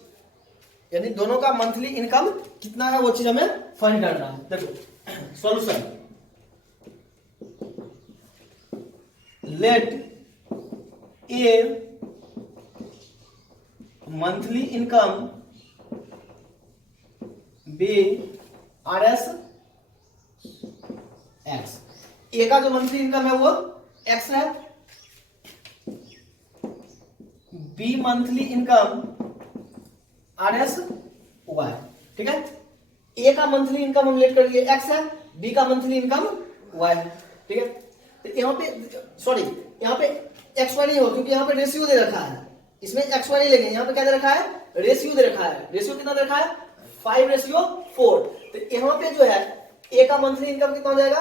यानी दोनों का मंथली इनकम कितना है वो चीज हमें फाइंड करना है। देखो solution, let A monthly income be Rs x, A का जो मंथली इनकम है वो x है, B monthly income Rs y, ठीक है। ए का मंथली इनकम हम लेट कर लिए x है, बी का मंथली इनकम y है, ठीक है। तो यहाँ पे सॉरी, यहाँ पे xy नहीं हो क्योंकि यहाँ पे रेशियो दे रखा है, इसमें xy नहीं लेंगे, यहाँ पे क्या दे रखा है, रेशियो दे रखा है। रेशियो कितना दे रखा है, 5:4। तो यहाँ पे जो है ए का मंथली इनकम कितना हो जाएगा,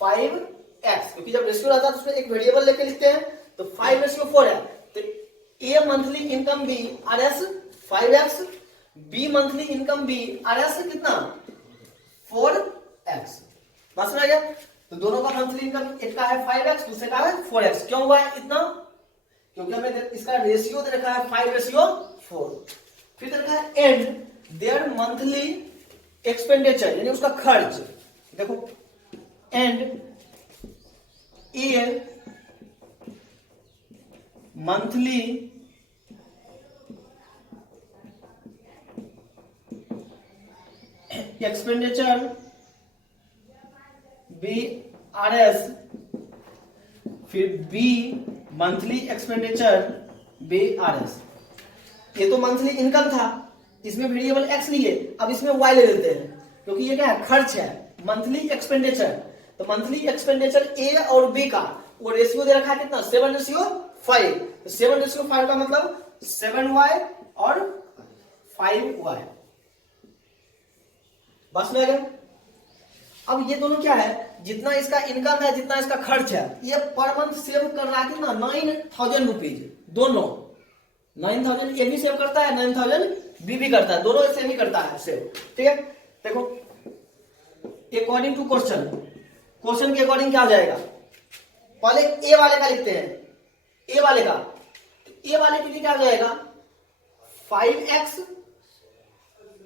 5x, क्योंकि जब रेशियो रहता है तो उसमें एक वेरिएबल लेके लिखते हैं, तो 5:4 है। तो A monthly income be Rs 5x, B monthly income be Rs कितना 4x, बस रह गया। तो दोनों का मंथली इनकम, एक का है 5x, दूसरे का है 4x। क्यों हुआ है इतना, क्योंकि हमें इसका रेशियो दे रखा है 5:4, फिर दे रखा है एंड देयर मंथली एक्सपेंडिचर, यानी उसका खर्च। देखो and A monthly expenditure be Rs, फिर B monthly expenditure be Rs। ये तो मंथली इनकम था, इसमें वेरिएबल x लिए, अब इसमें y ले लेते हैं क्योंकि ये क्या है, खर्च है, मंथली एक्सपेंडिचर। तो मंथली एक्सपेंडिचर ए और बी का वो रेशियो दे रखा है कितना, 7:5। तो 7:5 का मतलब 7y और 5y, बस में आ गया। अब ये दोनों क्या है, जितना इसका इनकम है जितना इसका खर्च है, ये पर मंथ सेव कर रहा है कितना, 9,000 रुपीज, दोनों 9,000 ये भी सेव करता है, 9,000 बी भी करता है, दोनों सेम ही करता है सेव, ठीक है। देखो अकॉर्डिंग टू क्वेश्चन, क्वेश्चन के अकॉर्डिंग क्या आ जाएगा, पहले ए वाले का लिखते हैं, ए वाले का, ए वाले के लिए क्या आ जाएगा, 5x,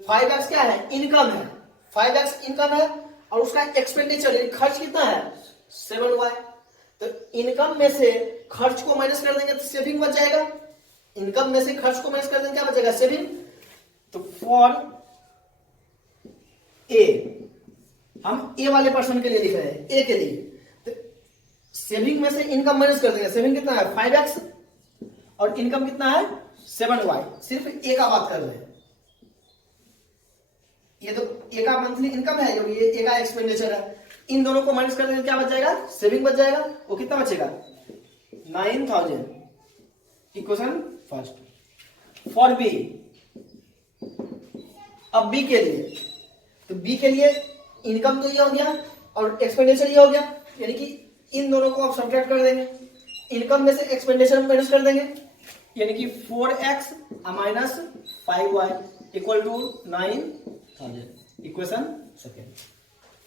5x क्या है, इनकम है, 5x इनकम है, और उसका एक्सपेंडिचर खर्च कितना है, 7y। तो इनकम में से खर्च को माइनस कर देंगे तो सेविंग बच जाएगा, इनकम में से खर्च को माइनस कर देंगे क्या बचेगा, सेविंग। तो फॉर ए, हम ए वाले पर्सन के लिए लिख रहे हैं, ए के लिए, तो सेविंग में से इनकम माइनस कर देंगे, सेविंग कितना है 5x और इनकम कितना है 7y, सिर्फ ए का बात कर रहे हैं। ये तो ए का मंथली इनकम है, ये ए का एक्सपेंडिचर है, इन दोनों को माइनस कर देंगे क्या बच जाएगा, सेविंग बच जाएगा, वो कितना बचेगा 9,000। Equation first. फॉर बी, अब बी के लिए, तो बी के लिए इनकम तो ये हो गया और एक्सपेंडिचर ये हो गया, यानी कि इन दोनों को आप सब्ट्रैक्ट कर देंगे, इनकम में से एक्सपेंडिचर माइनस कर देंगे, यानी कि 4x minus 5y equal to 9,000। Equation second,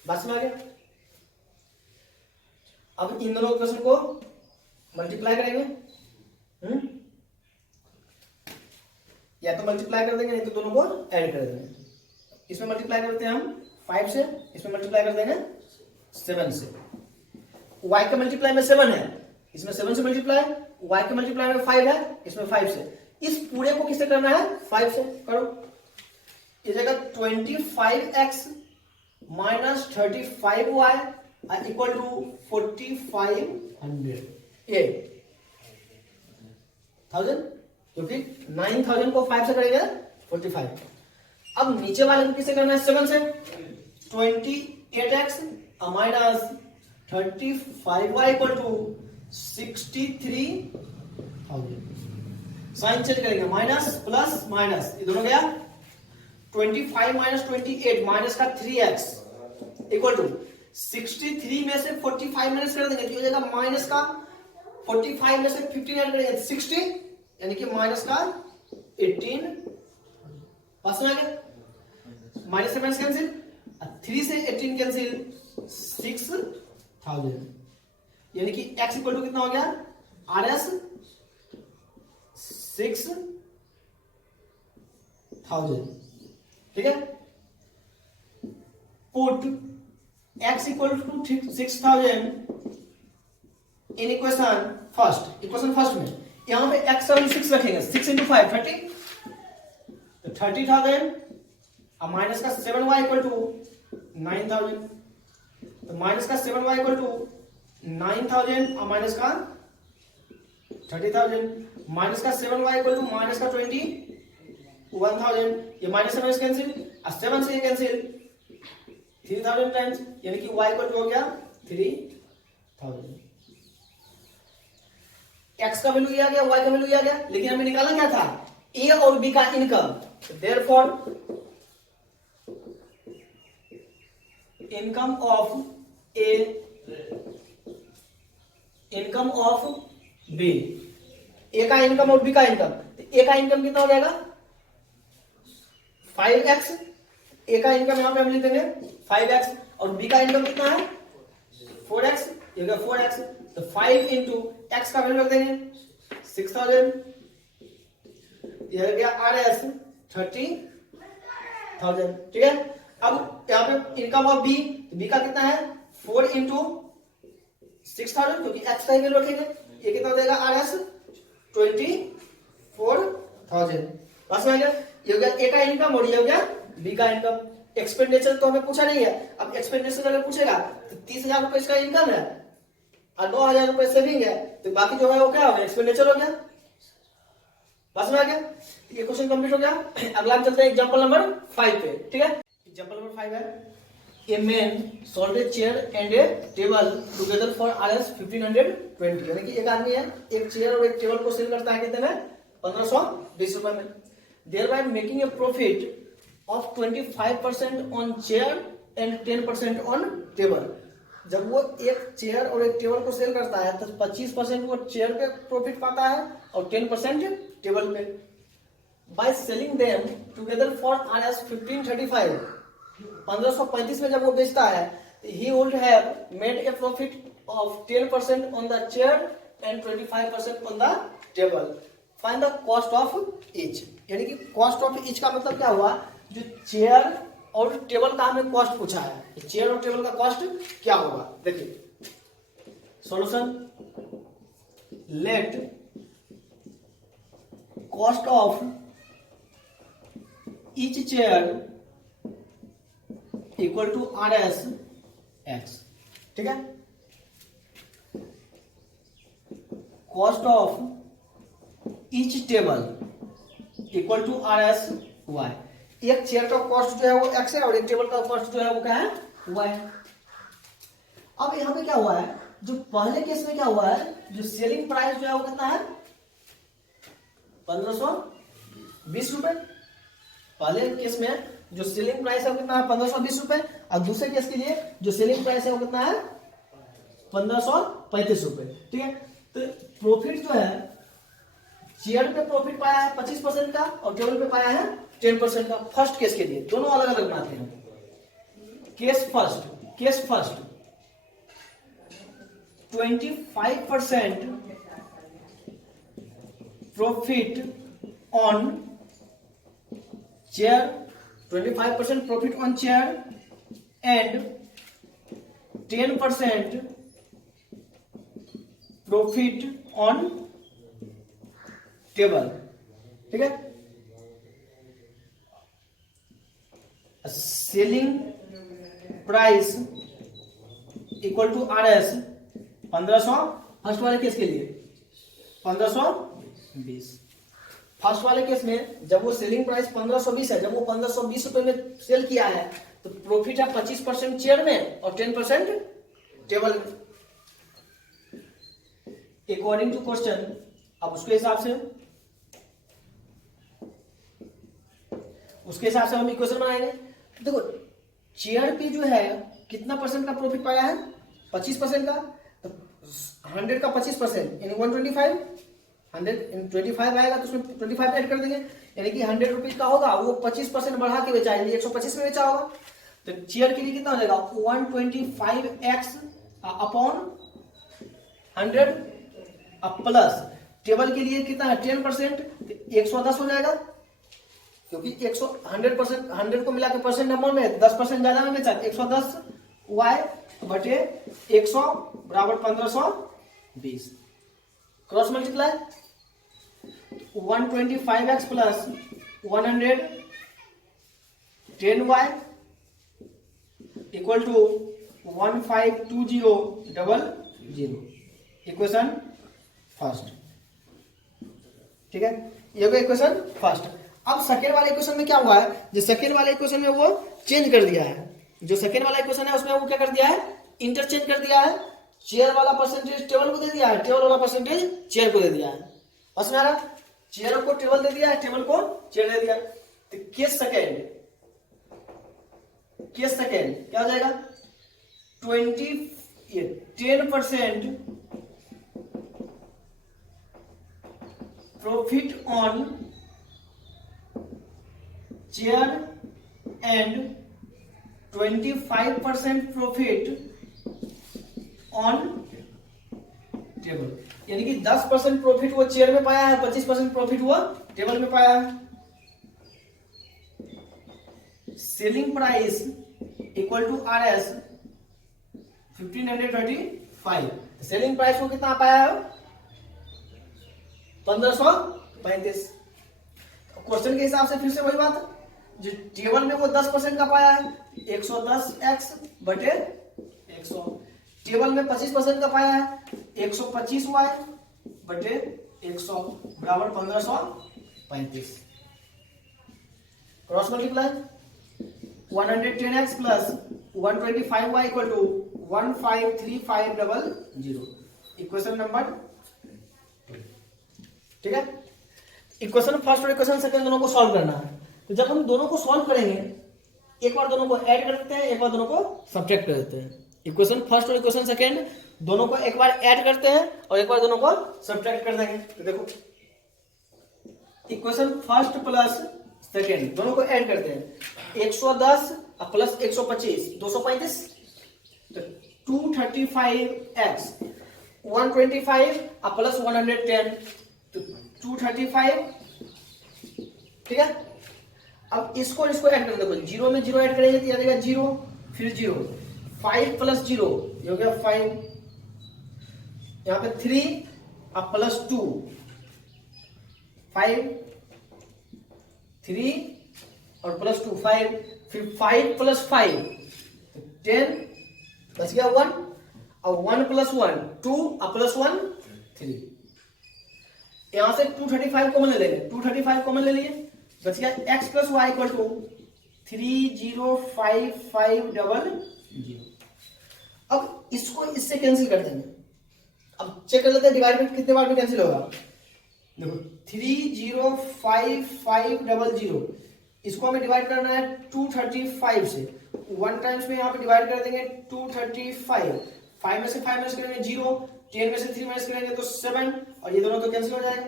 बस में आ गया। अब इन दोनों इक्वेशन को मल्टीप्लाई करेंगे, या तो मल्टीप्लाई कर देंगे नहीं तो दोनों को ऐड कर देंगे। इसमें मल्टीप्लाई करते हैं हम 5 से, इसमें मल्टीप्लाई कर देंगे 7 से। y के मल्टीप्लाई में 7 है, इसमें 7 से मल्टीप्लाई, y के मल्टीप्लाई में 5 है, इसमें 5 से। इस पूरे को किससे करना है, 5 से करो। ये जगह 25x minus 35y equal to 4,500 क्योंकि 9,000 को 5 से करेंगे 45। अब नीचे वाले को किससे करना है, 7 से। 28x minus 35y equal to 63,000। Sign change करेंगे, माइनस प्लस माइनस, ये दोनों गया। 25 माइनस 28 माइनस का 3x इक्वल टू 63 में से 45 माइनस कर देंगे तो हो जाएगा माइनस का 45 में से 15 ऐड करेंगे 60, यानी कि माइनस का 18। पास में आ गया, माइनस से माइनस कैंसिल, 3 से 18 कैंसिल, 6,000, यानी कि x इक्वल टू कितना हो गया, RS 6,000। ठीक है, put x equal to 6,000 in equation first में यहां पे x वैल्यू 6 रखेंगे, 6 इंटू 5 30, तो 30,000 और माइनस का 7y इक्वल टू 9,000, तो माइनस का 7y इक्वल टू 9,000 और माइनस का 30,000, माइनस का 7y इक्वल टू माइनस का 21,000, ये माइनस से माइनस कैंसिल और 7 से ये कैंसिल, 3,000 टाइम्स, यानी कि y इक्वल टू हो गया 3,000। x का वैल्यू आ गया, y का वैल्यू आ गया, लेकिन हमें निकालना क्या था, a और b का income. Therefore income of a, income of b, a का इनकम और b का इनकम, a का इनकम कितना हो जाएगा 5x, a का इनकम यहां पे हम लिख देंगे 5x, और b का इनकम कितना है 4x, ये 4x, तो 5 इंटू एक्स का वैल्यू रख देंगे 6,000, ये हो गया RS 30,000। ठीक है, अब यहाँ पे इनकम ऑफ बी, बी का कितना है 4 इंटू 6,000, क्योंकि एक्स का ही वैल्यू रखेंगे, ये कितना हो जाएगा RS 24,000। बस में ये हो गया ए का इनकम और ये हो गया बी का इनकम। एक्सपेंडिचर तो हमें पूछा नहीं है, अब एक्सपेंडिचर अगर पूछेगा तो 30,000 रुपए इसका इनकम है और 9,000 रुपए सेविंग है, तो बाकी जो है वो क्या हो गया, एक्सपेंडिचर हो गया। बस में आ गया, ये क्वेश्चन कंप्लीट हो गया। अगला हम चलते हैं एग्जांपल नंबर 5 पे। ठीक है, एग्जांपल नंबर 5 है, a man sold a chair and A table together for RS 1520, यानी कि एक आदमी है एक चेयर और एक टेबल को सेल करता है कितने में 1520 रुपए में, thereby making a profit of 25% on chair and 10% on table। जब वो एक चेयर और एक टेबल को सेल करता है तो 25% वो चेयर पे प्रॉफिट पाता है और 10% टेबल पे। By selling them together for RS 1535, 1535 में जब वो बेचता है he would have made a profit of 10% on the chair and 25% on the table। Find the cost of each, यानी कि कॉस्ट ऑफ ईच का मतलब क्या हुआ, जो चेयर और टेबल का हमें कॉस्ट पूछा है, चेयर और टेबल का कॉस्ट क्या होगा। देखिए solution, let cost of each chair equal to RS x। ठीक है, cost of each table equal to RS y। एक चेयर का कॉस्ट जो है वो x है और एक टेबल का कॉस्ट जो है वो क्या है y है। अब यहां पे क्या हुआ है, जो पहले केस में क्या हुआ है, जो सेलिंग प्राइस जो है वो कितना है 1520 रुपए। पहले केस में जो सेलिंग प्राइस है वो कितना है 1520 रुपए, और दूसरे केस के लिए जो सेलिंग प्राइस है वो कितना है 1535 रुपए। ठीक है, तो प्रॉफिट जो है चेयर पे प्रॉफिट पाया है 25% का और टेबल पे पाया है 10% का। फर्स्ट केस के लिए दोनों अलग अलग बनाते हैं। Case first 25% profit on chair, 25% profit on chair and 10% profit on table. ठीक है, selling price equal to RS 1500, first वाले केस के लिए 1520। फर्स्ट वाले केस में जब वो सेलिंग प्राइस 1520 है, जब वो 1520 रुपए में सेल किया है तो प्रॉफिट है 25% चेयर में और 10% टेबल में अकॉर्डिंग टू क्वेश्चन। अब उसके हिसाब से हम इक्वेशन बनाएंगे। देखो चेयर पे जो है कितना परसेंट का प्रॉफिट पाया है, 25% का, तो 100 का 25% यानी 125, 100 इन 25 आएगा तो उसमें 25 ऐड कर देंगे, यानी कि 100 रुपीज का होगा, वो 25% बढ़ा के बेचा, यानी 125 में बेचा होगा। तो चेयर के लिए कितना हो जाएगा, 125x अपॉन 100 प्लस टेबल के लिए कितना है 10%, तो 110 हो जाएगा, क्योंकि 100% 100 को मिला के परसेंट नंबर में 10% ज्यादा में बेचा, 110 y बटे 100 बराबर 1520, cross multiply 125x plus 110y equal to 152000, equation first. ठीक है, ये हो इक्वेशन फर्स्ट। अब सेकेंड वाले इक्वेशन में क्या हुआ है, जो सेकेंड वाले इक्वेशन में वो चेंज कर दिया है, जो सेकेंड वाला इक्वेशन है उसमें वो क्या कर दिया है, इंटरचेंज कर दिया है, चेयर वाला परसेंटेज टेबल को दे दिया है, टेबल वाला परसेंटेज चेयर को दे दिया है। बस मेरा चेयर को टेबल दे दिया है, टेबल को चेयर दे दिया। तो केस सेकेंड क्या हो जाएगा, 10% profit on chair and 25% profit on table, यानी कि 10% प्रॉफिट वो चेयर में पाया है, 25% प्रॉफिट वो टेबल में पाया है। Selling price equal to RS 1535, selling price को कितना पाया है, 1535। क्वेश्चन के हिसाब से फिर से वही बात, जो टेबल में वो 10% का पाया है 110x बटे 100, टेबल में 25% का पाया है 125y बटे 100 बराबर 1535, cross multiply 110x plus 125y equal to 153500, equation number. ठीक है, इक्वेशन फर्स्ट और इक्वेशन सेकंड दोनों को सॉल्व करना है। तो जब हम दोनों को सॉल्व करेंगे, एक बार दोनों को ऐड कर देते हैं, एक बार दोनों को सब्ट्रैक्ट कर देते हैं। इक्वेशन फर्स्ट और इक्वेशन सेकंड दोनों को एक बार ऐड करते हैं और एक बार दोनों को सब्ट्रैक्ट कर देंगे। तो देखो इक्वेशन फर्स्ट प्लस सेकंड दोनों को ऐड करते हैं, 110 प्लस 125 235, तो 235x 125 प्लस 110 तो 235। ठीक है, अब इसको ऐड कर दो, जीरो में जीरो ऐड करेंगे तो आ जाएगा 0, फिर 0, 5 प्लस 0 ये हो गया 5, यहाँ पे 3 अब प्लस 2 5, 3 और प्लस 2 5, फिर 5 प्लस 5 10, बच गया 1, और 1 प्लस 1 2 और प्लस 1 3। यहां से 235 कॉमन ले लेंगे, 235 कॉमन ले लिए, बच गया x plus Y equal to 305500। अब इसको इससे कैंसिल कर देंगे। अब चेक कर लेते हैं डिवाइड कितने बार में कैंसिल होगा। देखो 305500, इसको हमें डिवाइड करना है 235 से, 1 टाइम्स में यहाँ पे डिवाइड कर देंगे 235, 5 में से 5 माइनस करेंगे 0, 10 में से 3 माइनस करेंगे तो 7, और ये दोनों तो कैंसिल हो जाएगा।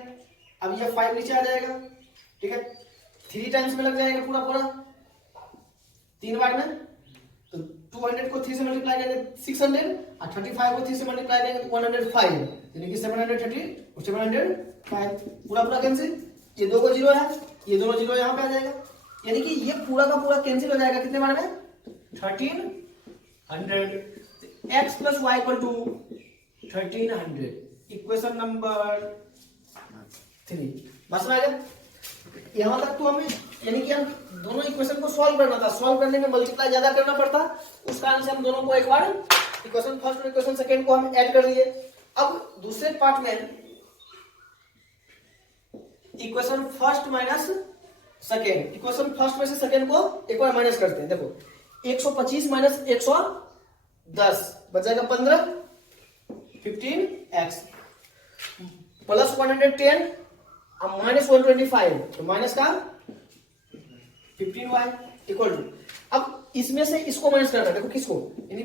अब ये 5 नीचे आ जाएगा। ठीक है, 3 टाइम्स में लग जाएगा पूरा 3 बार में, तो 200 को 3 से मल्टीप्लाई करेंगे 600, और 35 को 3 से मल्टीप्लाई करेंगे तो 105, यानी कि 730 और 705 पूरा कैंसिल। ये दो को 0 है, ये दोनों 0 यहाँ पे आ जाएगा, यानी कि ये पूरा का पूरा कैंसिल हो जाएगा कितने बार में 1300। x plus Y equal to 1300, equation number 3। बस में आ गया। यहां तक तो हमें यानी कि हम दोनों इक्वेशन को सॉल्व करना था, सॉल्व करने में मल्टीप्लाई ज्यादा करना पड़ता, उस कारण से हम दोनों को एक बार इक्वेशन फर्स्ट और इक्वेशन सेकंड को हम ऐड कर दिए। अब दूसरे पार्ट में equation first minus second, equation first में से सेकंड को एक बार माइनस करते हैं। देखो 125 माइनस 110 बच जाएगा 15, 15x प्लस 110 और माइनस 125, तो माइनस का 15y इक्वल टू, अब इसमें से इसको माइनस करना, देखो किसको, यानी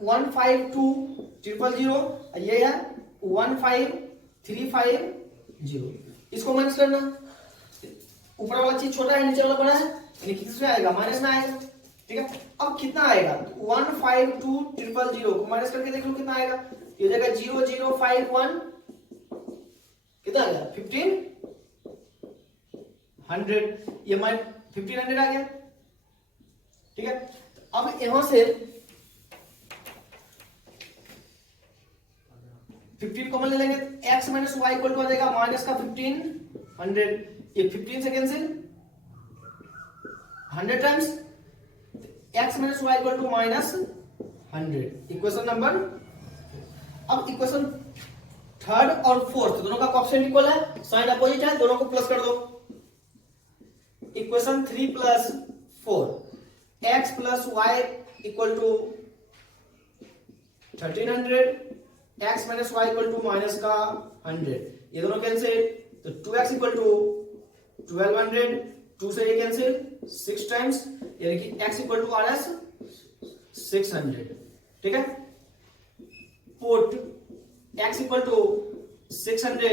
152000 ये है 15350, इसको माइनस करना, ऊपर वाला चीज छोटा है नीचे वाला बड़ा है, यानी किसमें आएगा, माइनस में आएगा, ठीक है। अब कितना आएगा, 152000 को माइनस करके देख लो कितना आएगा, ये हो जाएगा 0051, कितना आ गया 1500, ये माइनस 1500 आ गया, ठीक है। अब यहां से 15 कॉमन ले लेंगे, x minus Y equal to आ जाएगा माइनस का 1500, ये 15 से cancel, 100 times x minus Y equal to minus 100, equation number. अब इक्वेशन थर्ड और फोर्थ दोनों का कोएफिशिएंट इक्वल है, साइन अपोजिट है, दोनों को प्लस कर दो, equation 3 plus 4, x plus Y equal to 1300, x minus Y equal to minus का 100, ये दोनों कैंसिल, तो 2x इक्वल टू 1200, 2 से ये कैंसिल 6 टाइम्स, यानी कि x equal to R S 600, ठीक है। Put x equal to 600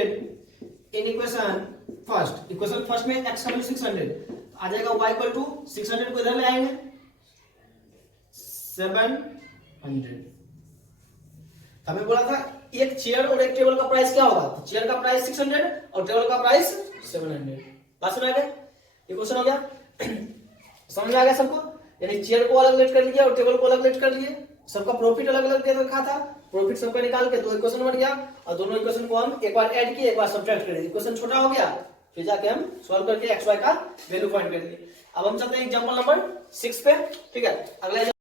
in equation first में x का वैल्यू 600 आ जाएगा, y इक्वल टू 600 को इधर ले आएंगे 700। हमें बोला था एक चेयर और एक टेबल का प्राइस क्या होगा, तो चेयर का प्राइस 600 और टेबल का प्राइस 700, बात समझ आ गया, ये क्वेश्चन हो गया समझ में आ गया सबको, यानी चेयर को अलग लेट कर लिया और टेबल को अलग लेट कर लिए, सबका प्रॉफिट अलग अलग दे रखा था, प्रॉफिट सबका निकाल के दो इक्वेशन बन गया, और दोनों इक्वेशन को हम एक बार ऐड किए एक बार सब्ट्रैक्ट कर दिए, इक्वेशन छोटा हो गया, फिर जाके हम सॉल्व करके xy का वैल्यू फाइंड कर दिए। अब हम चलते हैं एग्जांपल नंबर 6 पे, ठीक है। अगला